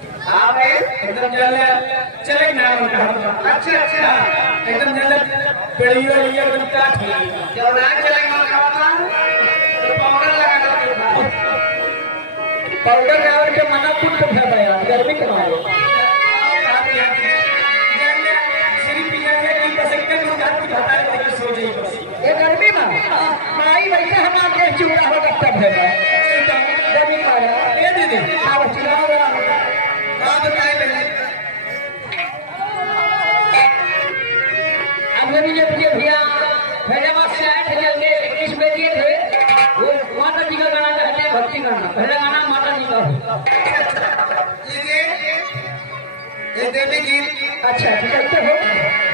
एकदम चले ना अच्छा अच्छा एकदम पेड़ियो लिया बनता जब ना चले तो पाउडर लगा पाउडर डाल के मना कुछ तो है यार गर्मी करवाओ सिर्फ पियाने की बसकन में जात कुछ हटा के सो जाई बस ये गर्मी में माई वैसे हम आगे चूड़ा हो सकता है गर्मी का ये दीदी आप चुनाव आप बताए पहले अब मुझे भैया फैजाबाद से आए थे जल्दी 21 में दिए थे वो माता जी का गाना कहते हैं भक्ति गाना पहला गाना माता जी का ये देवी गीत अच्छा ठीक है हो